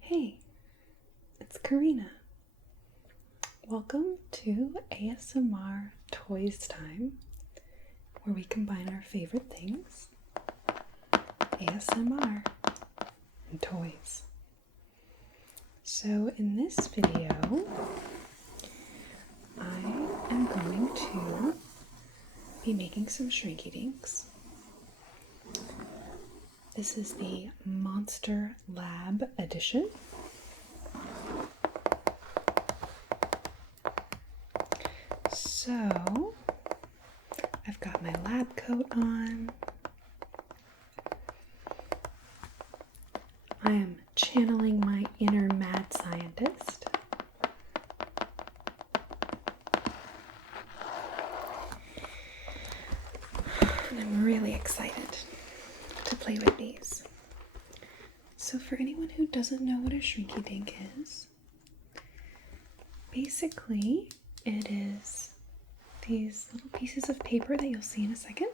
Hey, it's Corrina. Welcome to ASMR Toys Time, where we combine our favorite things, ASMR and toys. So in this video, I am going to be making some Shrinky Dinks. This is the Monster Lab edition. So, I've got my lab coat on. I am channeling my inner mad scientist. And I'm really excited to play with these. So for anyone who doesn't know what a Shrinky Dink is, basically it is these little pieces of paper that you'll see in a second,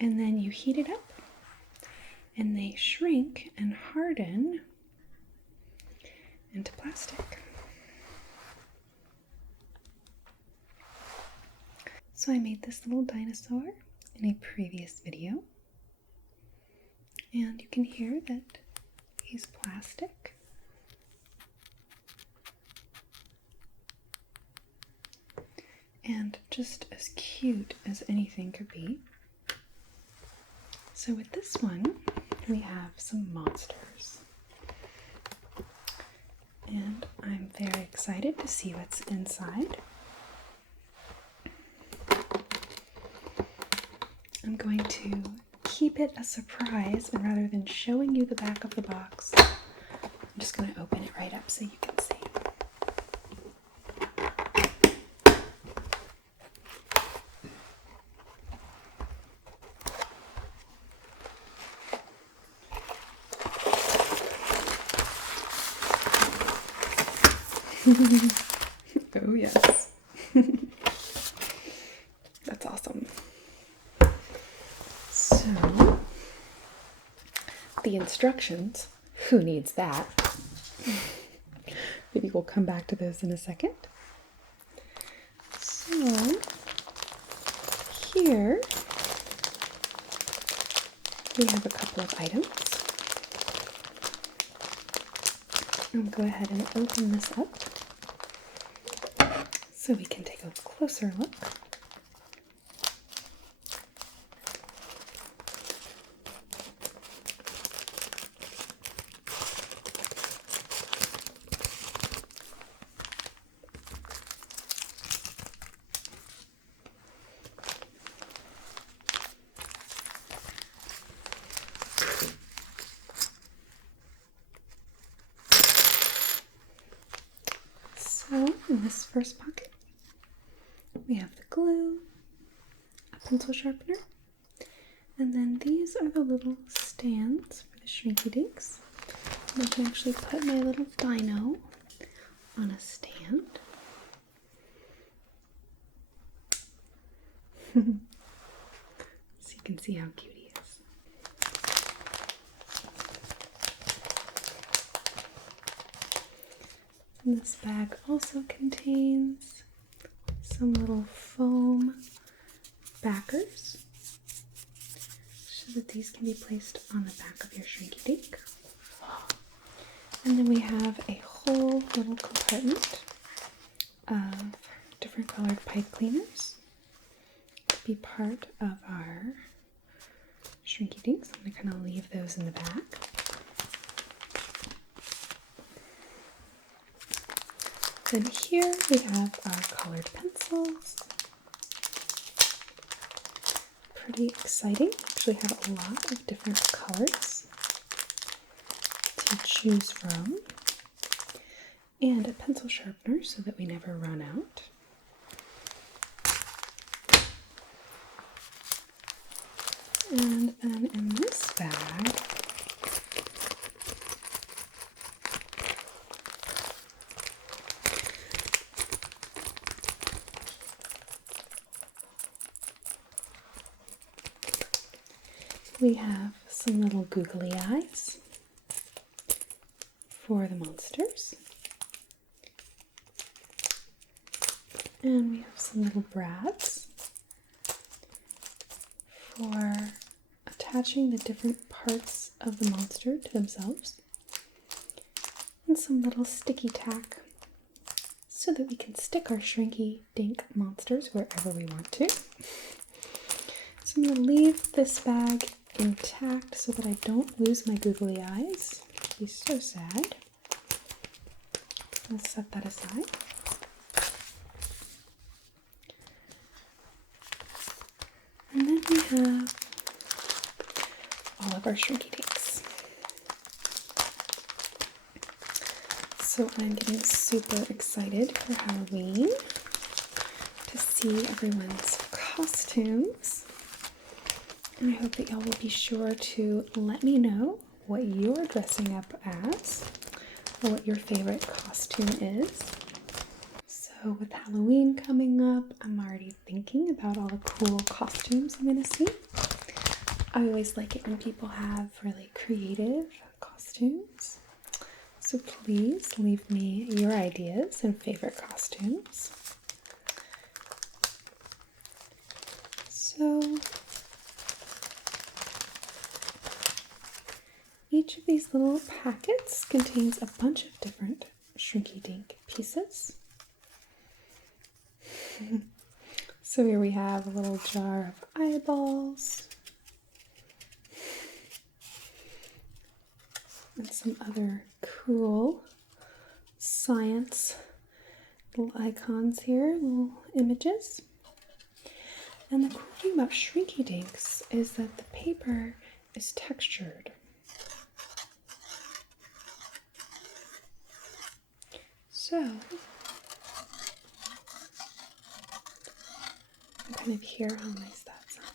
and then you heat it up and they shrink and harden into plastic. So I made this little dinosaur in a previous video, and you can hear that he's plastic. And just as cute as anything could be. So with this one, we have some monsters. And I'm very excited to see what's inside. I'm going to keep it a surprise, and rather than showing you the back of the box, I'm just going to open it right up so you can see. Oh yes. That's awesome. So, the instructions, who needs that? Maybe we'll come back to those in a second. So, here we have a couple of items. I'll go ahead and open this up so we can take a closer look. So in this first pocket, we have the glue, a pencil sharpener, and then these are the little stands for the Shrinky Dinks. And I can actually put my little dino on a stand. So you can see how cute he is. And this bag also contains some little foam backers so that these can be placed on the back of your Shrinky Dink. And then we have a whole little compartment of different colored pipe cleaners to be part of our Shrinky Dinks. I'm going to kind of leave those in the back. Then here we have our colored pencils. Pretty exciting. Actually have a lot of different colors to choose from. And a pencil sharpener so that we never run out. And then in this bag, we have some little googly eyes for the monsters. And we have some little brads for attaching the different parts of the monster to themselves. And some little sticky tack so that we can stick our Shrinky Dink monsters wherever we want to. So I'm going to leave this bag intact so that I don't lose my googly eyes. It'd be so sad. Let's set that aside. And then we have all of our Shrinky Dinks. So I'm getting super excited for Halloween to see everyone's costumes. And I hope that y'all will be sure to let me know what you're dressing up as or what your favorite costume is. So with Halloween coming up, I'm already thinking about all the cool costumes I'm going to see. I always like it when people have really creative costumes. So please leave me your ideas and favorite costumes. So each of these little packets contains a bunch of different Shrinky Dink pieces. So here we have a little jar of eyeballs and some other cool science little icons here, little images. And the cool thing about Shrinky Dinks is that the paper is textured. So you kind of hear how nice that sounds.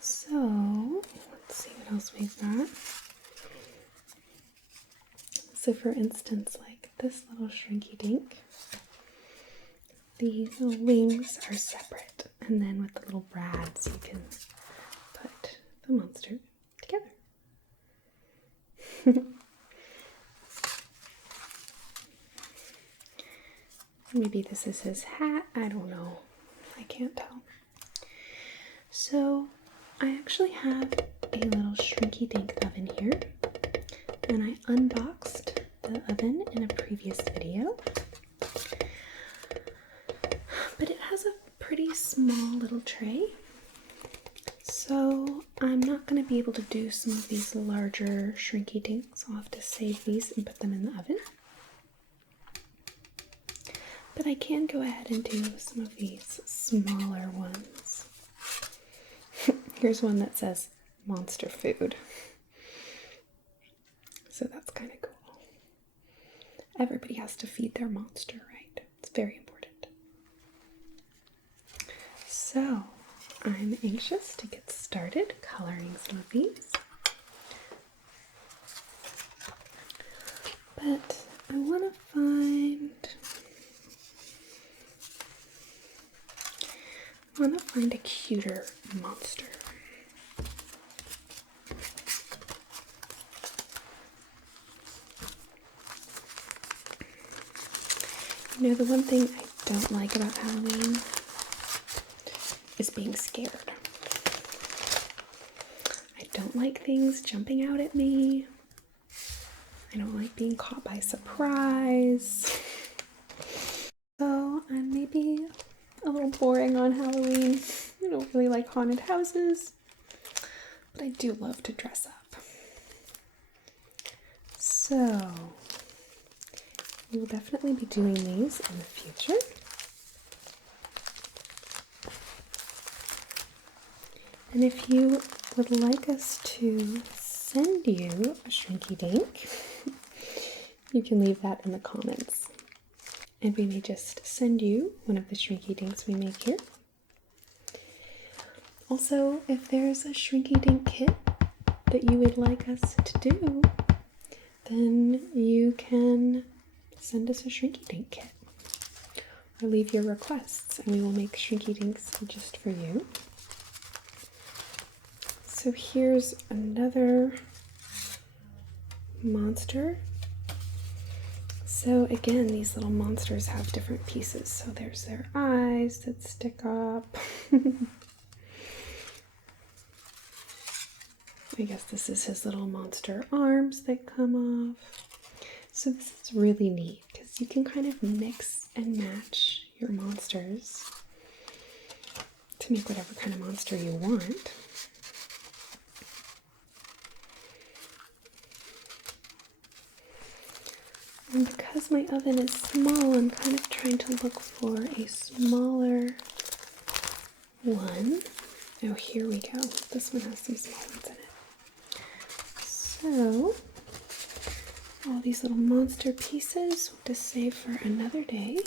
So let's see what else we've got. So for instance, like this little Shrinky Dink, the little wings are separate, and then with the little brads you can put the monster together. Maybe this is his hat, I don't know. I can't tell. So I actually have a little Shrinky Dink oven here, and I unboxed the oven in a previous video. But it has a pretty small little tray, so I'm not going to be able to do some of these larger Shrinky Dinks. I'll have to save these and put them in the oven. But I can go ahead and do some of these smaller ones. Here's one that says monster food. So that's kind of cool. Everybody has to feed their monster, right? It's very important. So I'm anxious to get started coloring some of these. But I want to find a cuter monster. You know, the one thing I don't like about Halloween is being scared. I don't like things jumping out at me. I don't like being caught by surprise. So I'm maybe a little boring on Halloween. I don't really like haunted houses, but I do love to dress up. So we will definitely be doing these in the future. And if you would like us to send you a Shrinky Dink, you can leave that in the comments. And we may just send you one of the Shrinky Dinks we make here. Also, if there's a Shrinky Dink kit that you would like us to do, then you can send us a Shrinky Dink kit or leave your requests and we will make Shrinky Dinks just for you. So here's another monster. So again, these little monsters have different pieces. So there's their eyes that stick up. I guess this is his little monster arms that come off. So this is really neat because you can kind of mix and match your monsters to make whatever kind of monster you want. And because my oven is small, I'm kind of trying to look for a smaller one. Oh, here we go. This one has some small ones in it. So, all these little monster pieces, we'll just save for another day.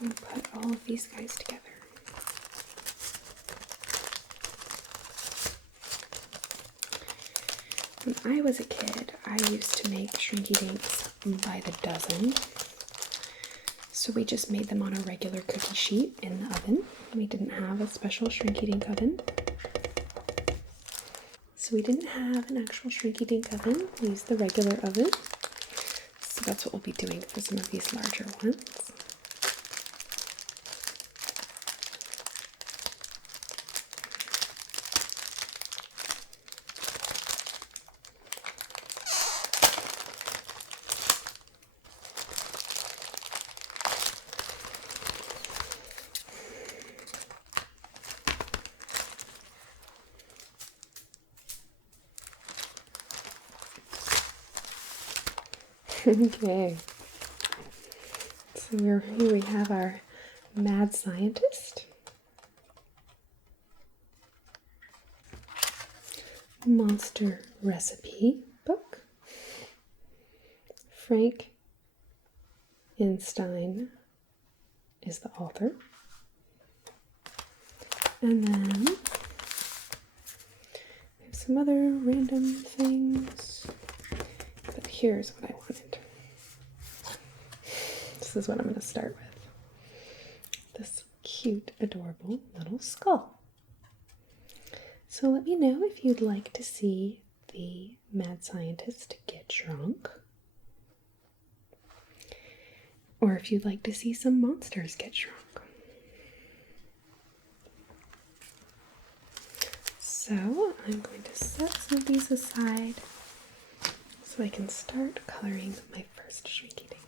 I'm going to put all of these guys together. When I was a kid, I used to make Shrinky Dinks by the dozen. So we just made them on a regular cookie sheet in the oven. We didn't have a special Shrinky Dink oven. So we didn't have an actual Shrinky Dink oven. We used the regular oven. So that's what we'll be doing for some of these larger ones. Okay, so here we have our mad scientist, monster recipe book. Frank Einstein is the author, and then we have some other random things. But here's what I wanted. This is what I'm going to start with. This cute, adorable little skull. So let me know if you'd like to see the mad scientist get drunk, or if you'd like to see some monsters get drunk. So I'm going to set some of these aside so I can start coloring my first Shrinky Dink.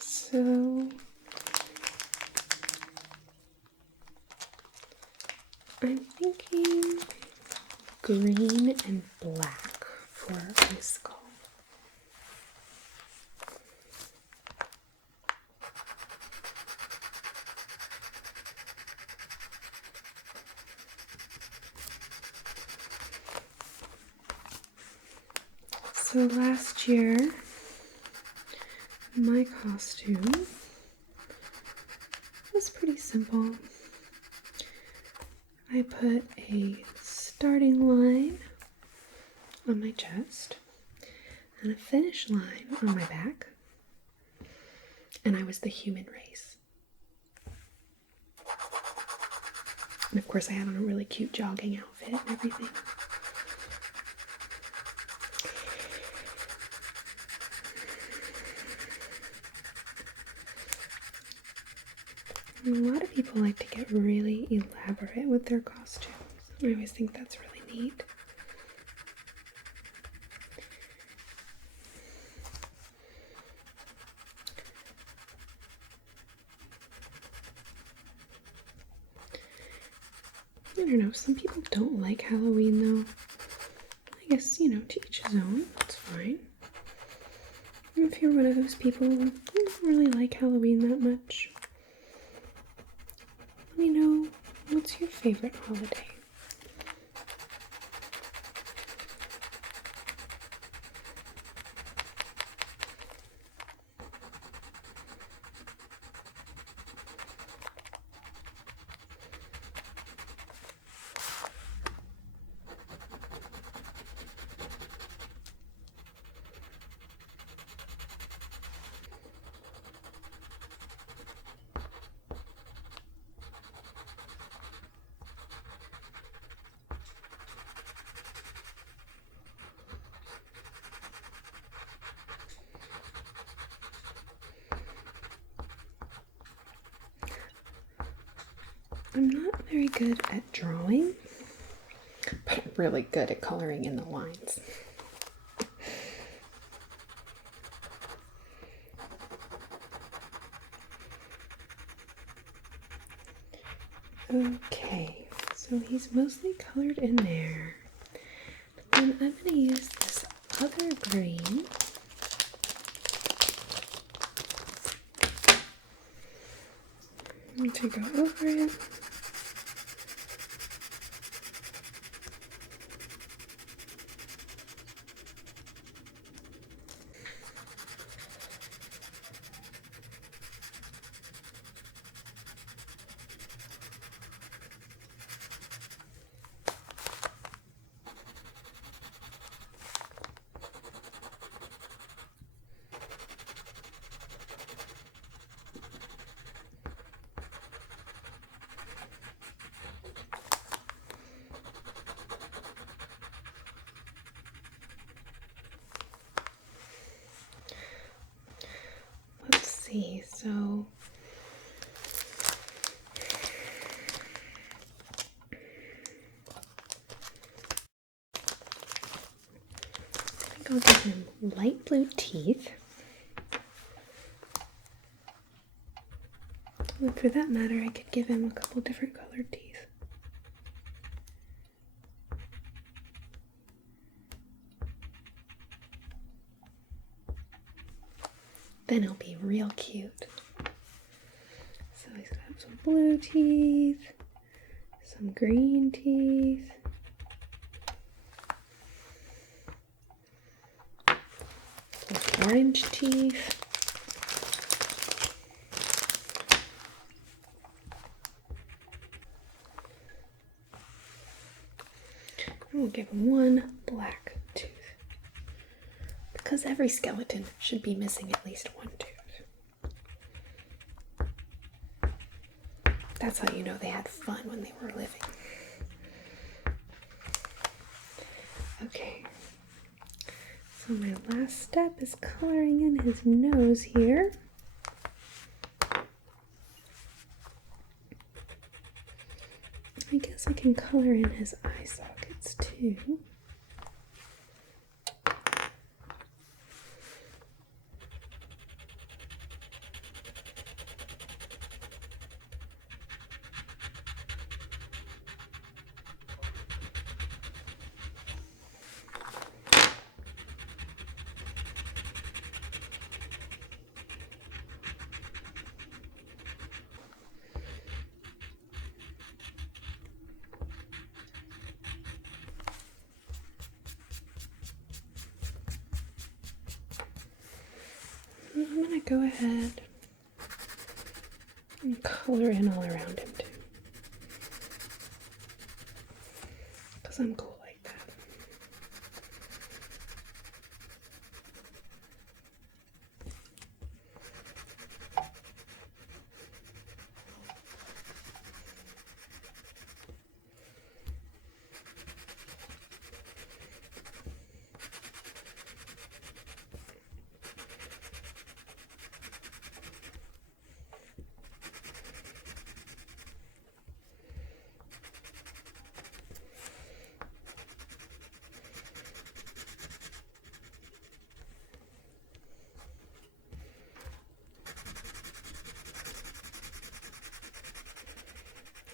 So I'm thinking green and black for my skull. So last year, my costume was pretty simple. I put a starting line on my chest and a finish line on my back, and I was the human race. And of course I had on a really cute jogging outfit and everything. And a lot of people like to get really elaborate with their costumes. I always think that's really neat. I don't know, some people don't like Halloween though. I guess, to each his own. It's fine. If you're one of those people who don't really like Halloween that much, let me know, what's your favorite holiday? I'm not very good at drawing, but I'm really good at coloring in the lines. Okay, so he's mostly colored in there. But then I'm going to use this other green to go over it. So I think I'll give him light blue teeth. And for that matter, I could give him a couple different colored teeth. Then he'll be real cute. So he's got some blue teeth, some green teeth, some orange teeth, and we'll give him one black tooth. Because every skeleton should be missing at least one tooth. That's how you know they had fun when they were living. Okay. So my last step is coloring in his nose here. I guess I can color in his eye sockets too. I'm going to go ahead and color in all around him too. Because I'm cool like that.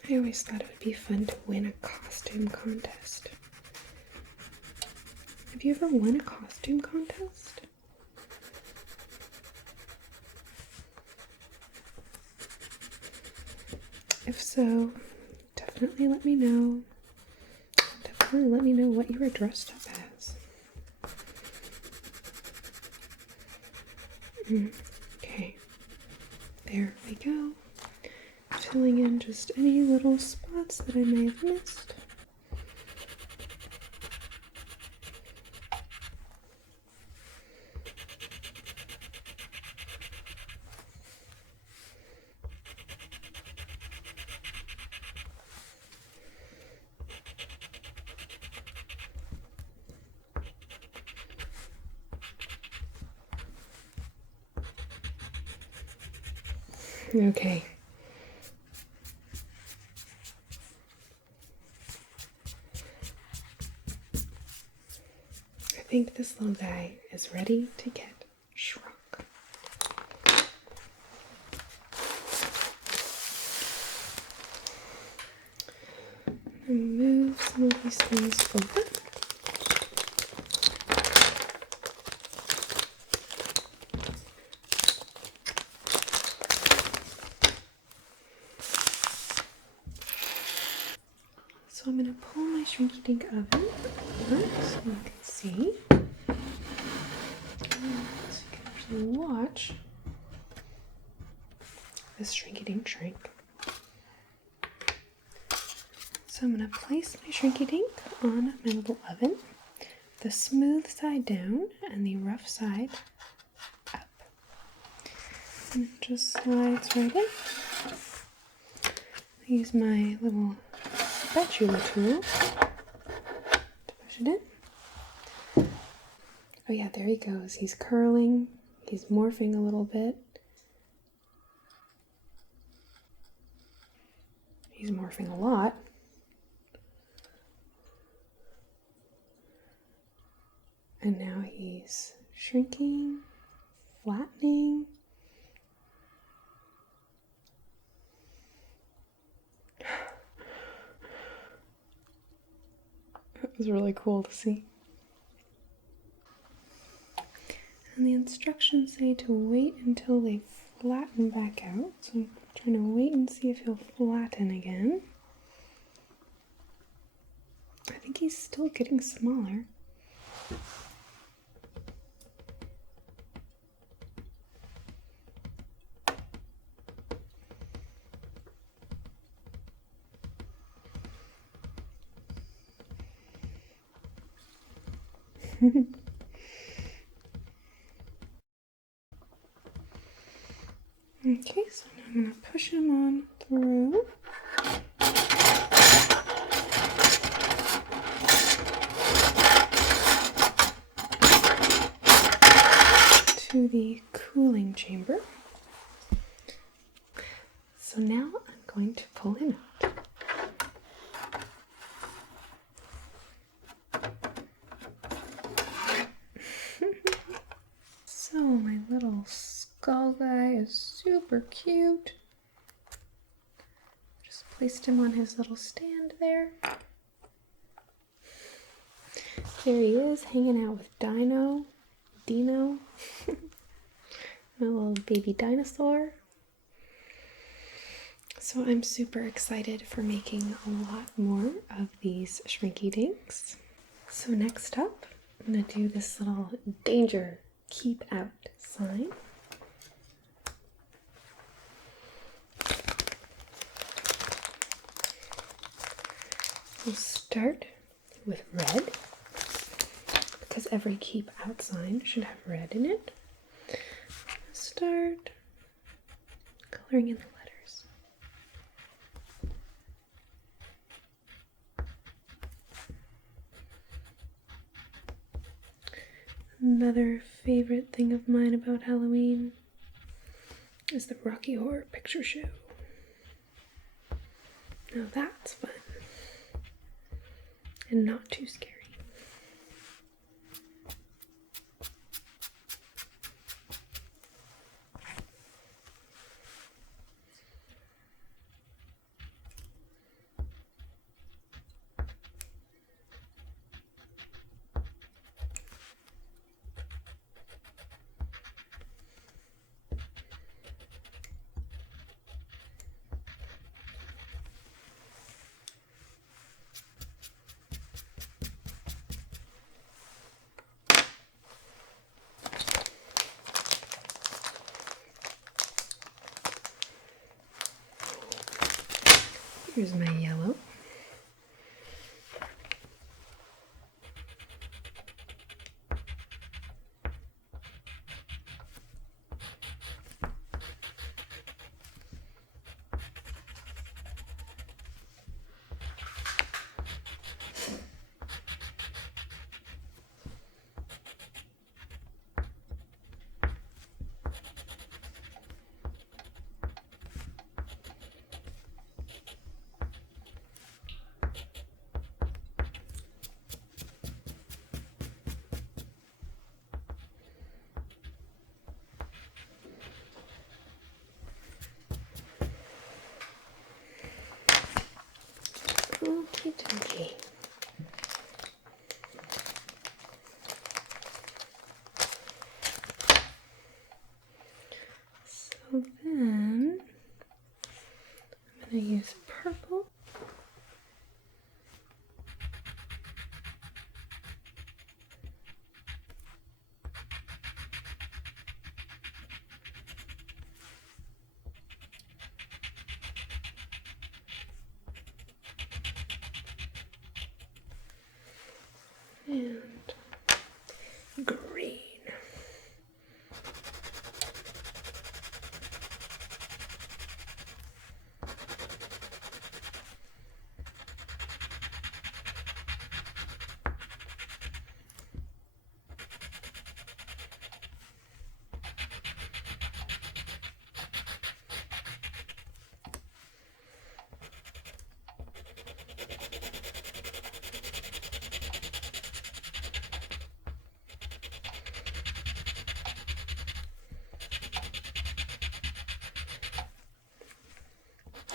I always thought it would be fun to win a costume contest. Have you ever won a costume contest? If so, definitely let me know. Definitely let me know what you were dressed up as. Okay, there we go. Filling in just any little spots that I may have missed. Okay. think this little guy is ready to get shrunk. Move some of these things over. So I'm going to pull my Shrinky Dink oven over so you can see. So you can actually watch this Shrinky Dink shrink. So I'm going to place my Shrinky Dink on my little oven, the smooth side down and the rough side up. And it just slides right in. I use my little spatula tool to push it in. Oh yeah, there he goes. He's curling. He's morphing a little bit. He's morphing a lot. And now he's shrinking, flattening. It was really cool to see. And the instructions say to wait until they flatten back out. So I'm trying to wait and see if he'll flatten again. I think he's still getting smaller. Okay, so now I'm going to push him on through. To the cooling chamber. So now I'm going to pull him out. So my little skull guy is super cute. Just placed him on his little stand there. There he is, hanging out with Dino, my little baby dinosaur. So I'm super excited for making a lot more of these Shrinky Dinks. So next up, I'm going to do this little danger keep out sign. We'll start with red, because every keep out sign should have red in it. Start coloring in the letters. Another favorite thing of mine about Halloween is the Rocky Horror Picture Show. Now that's fun and not too scary. Here's my yellow. Okie dokie. So then I'm going to use purple. And green.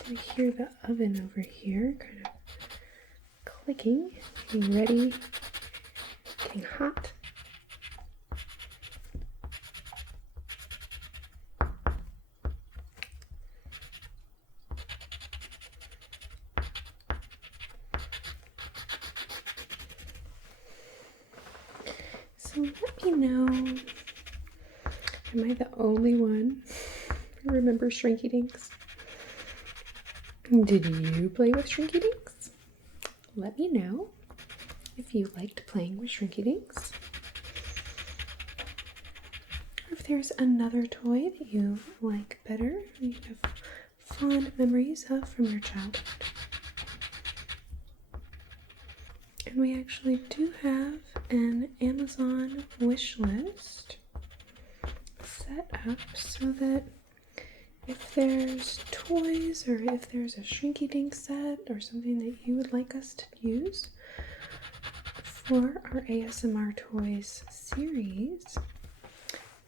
I hear the oven over here kind of clicking, getting ready, getting hot. So let me know, am I the only one who remembers Shrinky Dinks? Did you play with Shrinky Dinks? Let me know if you liked playing with Shrinky Dinks. Or if there's another toy that you like better, you have fond memories of from your childhood. And we actually do have an Amazon wish list set up so that if there's toys or if there's a Shrinky Dink set or something that you would like us to use for our ASMR Toys series,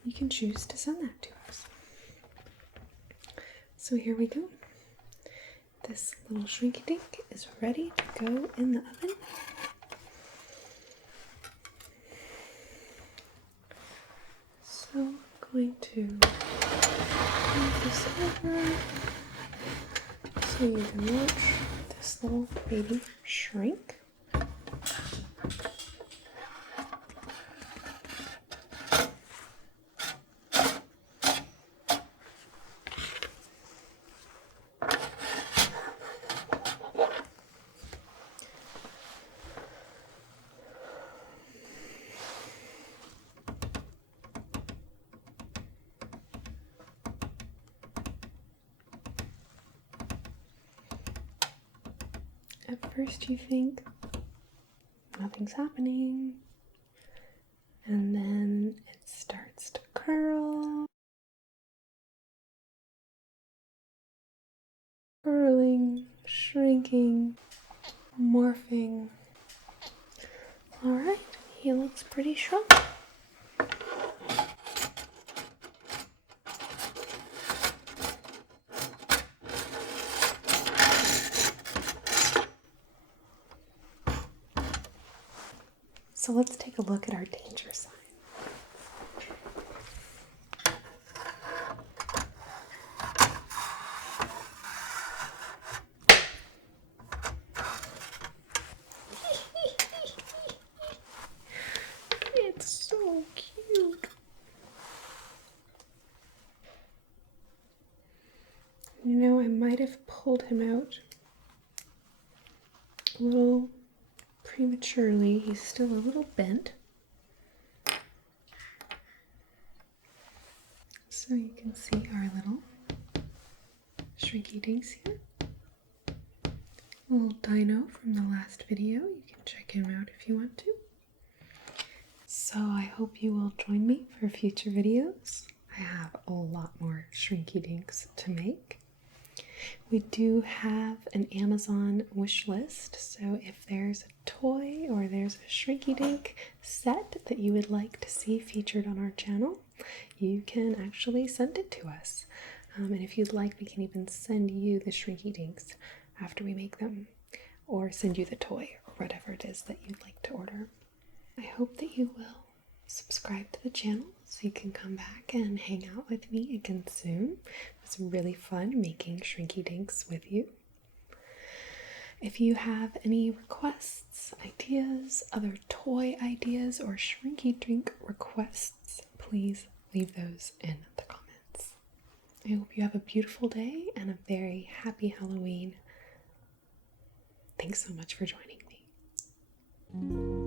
you can choose to send that to us. So here we go. This little Shrinky Dink is ready to go in the oven. So I'm going to move this over so you can watch this little baby shrink. At first you think nothing's happening, and then it starts to curl, curling, shrinking, morphing. Alright, he looks pretty shrunk. So let's take a look at our danger sign. It's so cute. You know, I might have pulled him out a little prematurely. He's still a little bent. So you can see our little Shrinky Dinks here. Little dino from the last video. You can check him out if you want to. So I hope you will join me for future videos. I have a lot more Shrinky Dinks to make. We do have an Amazon wish list, so if there's a toy or there's a Shrinky Dink set that you would like to see featured on our channel, you can actually send it to us. And if you'd like, we can even send you the Shrinky Dinks after we make them. or send you the toy or whatever it is that you'd like to order. I hope that you will subscribe to the channel so you can come back and hang out with me again soon. It was really fun making Shrinky Dinks with you. If you have any requests, ideas, other toy ideas, or Shrinky Drink requests, please leave those in the comments. I hope you have a beautiful day and a very happy Halloween. Thanks so much for joining me.